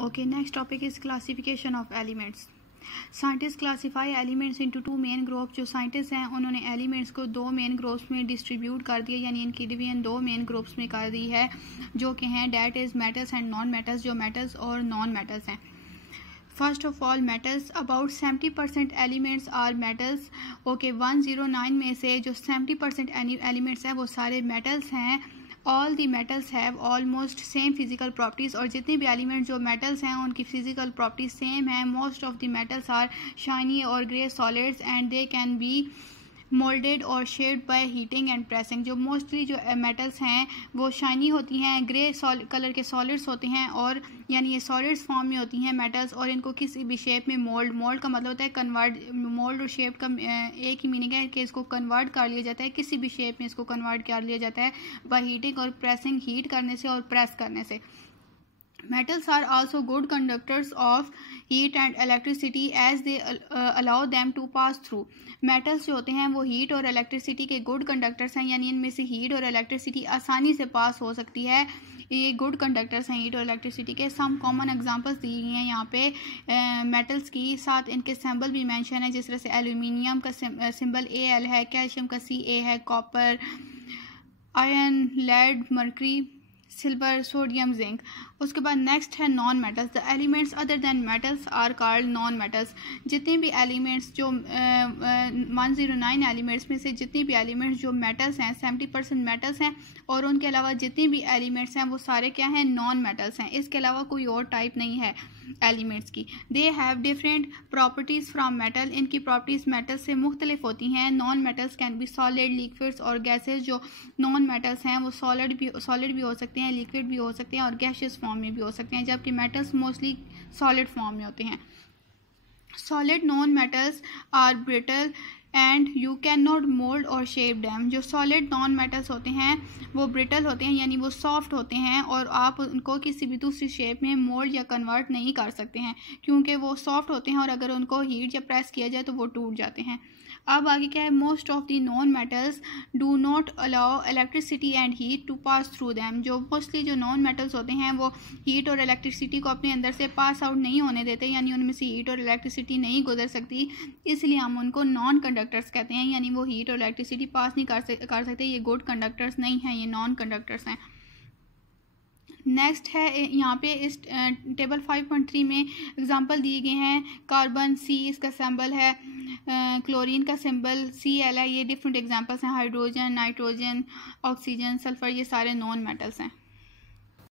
Okay, next topic is classification of elements. Scientist classify elements into two main groups. जो scientist हैं उन्होंने elements को दो main groups में डिस्ट्रीब्यूट कर दिया, यानी इनकी डिवीजन दो मेन ग्रुप्स में कर दी है, जो कि हैं that is metals and non metals. जो मेटल्स और नॉन मेटल्स हैं. First of all metals. About 70% elements are metals. Okay, 109 में से जो 70% एलिमेंट्स हैं वो सारे मेटल्स हैं. All the metals have almost same physical properties. और जितने भी एलिमेंट जो मेटल्स हैं उनकी फिजिकल प्रॉपर्टीज सेम है. Most of the metals are shiny और grey solids and they can be moulded और shaped by heating and pressing. जो मोस्टली जो मेटल्स हैं वो शाइनी होती हैं, ग्रे कलर के सॉलिड्स होते हैं, और यानी ये सॉलिड्स फॉर्म में होती हैं मेटल्स, और इनको किसी भी शेप में मोल्ड का मतलब होता है कन्वर्ट. मोल्ड और शेप का एक ही मीनिंग है कि इसको कन्वर्ट कर लिया जाता है, किसी भी शेप में इसको कन्वर्ट कर लिया जाता है बाय हीटिंग और प्रेसिंग. हीट करने से और प्रेस करने से. Metals are also good conductors of heat and electricity as they allow them to pass through. Metals जो होते हैं वो हीट और इलेक्ट्रिसिटी के गुड कंडक्टर्स हैं, यानी इनमें से हीट और इलेक्ट्रिसिटी आसानी से पास हो सकती है. ये गुड कंडक्टर्स हैं हीट और इलेक्ट्रिसिटी के. सम कॉमन एग्जांपल्स दी गई हैं यहाँ पे मेटल्स की, साथ इनके सिंबल भी मेंशन है. जिस तरह से एल्यूमिनियम का सिंबल AL है, कैल्शियम का CA है, copper, iron, lead, mercury, silver, sodium, zinc. उसके बाद नेक्स्ट है non metals. The elements other than metals are called non metals. जितने भी एलिमेंट्स जो 109 एलिमेंट्स में से जितने भी एलिमेंट्स जो मेटल्स हैं 70% मेटल्स हैं, और उनके अलावा जितने भी एलिमेंट्स हैं वो सारे क्या हैं, नॉन मेटल्स हैं. इसके अलावा कोई और टाइप नहीं है एलिमेंट्स की. They have different properties from metal. इनकी प्रॉपर्टीज़ मेटल से मुख्तलिफ होती हैं. Non metals can be solid, liquids और गैसेज. जो नॉन मेटल्स हैं वो सॉलिड भी हो सकते हैं, लिक्विड भी हो सकते हैं, और गैसियस फॉर्म में भी हो सकते हैं, जबकि मेटल्स मोस्टली सॉलिड फॉर्म में होते हैं. Solid non metals are brittle and you can not mould और शेप डैम. जो सॉलिड नॉन मेटल्स होते हैं वो ब्रिटल होते हैं, यानी वो सॉफ्ट होते हैं, और आप उनको किसी भी दूसरी शेप में मोल्ड या कन्वर्ट नहीं कर सकते हैं, क्योंकि वो सॉफ्ट होते हैं, और अगर उनको हीट या प्रेस किया जाए तो वो टूट जाते हैं. अब आगे क्या है, most of the non metals do not allow electricity and heat to pass through them. जो मोस्टली जो नॉन मेटल्स होते हैं वो हीट और इलेक्ट्रिसिटी को अपने अंदर से पास आउट नहीं होने देते, यानी उनमें से हीट और इलेक्ट्रिसिटी नहीं गुजर सकती, इसलिए हम उनको नॉन कंडक्टर्स कहते हैं. यानी वो हीट और इलेक्ट्रिसिटी पास नहीं कर सकते. ये गुड कंडक्टर्स नहीं हैं, ये नॉन कंडक्टर्स हैं. नेक्स्ट है यहाँ पे इस टेबल 5.3 में एग्जांपल दिए गए हैं. कार्बन C इसका सिंबल है, क्लोरीन का सिंबल Cl है. ये डिफरेंट एग्जांपल्स हैं. हाइड्रोजन, नाइट्रोजन, ऑक्सीजन, सल्फर, ये सारे नॉन मेटल्स हैं.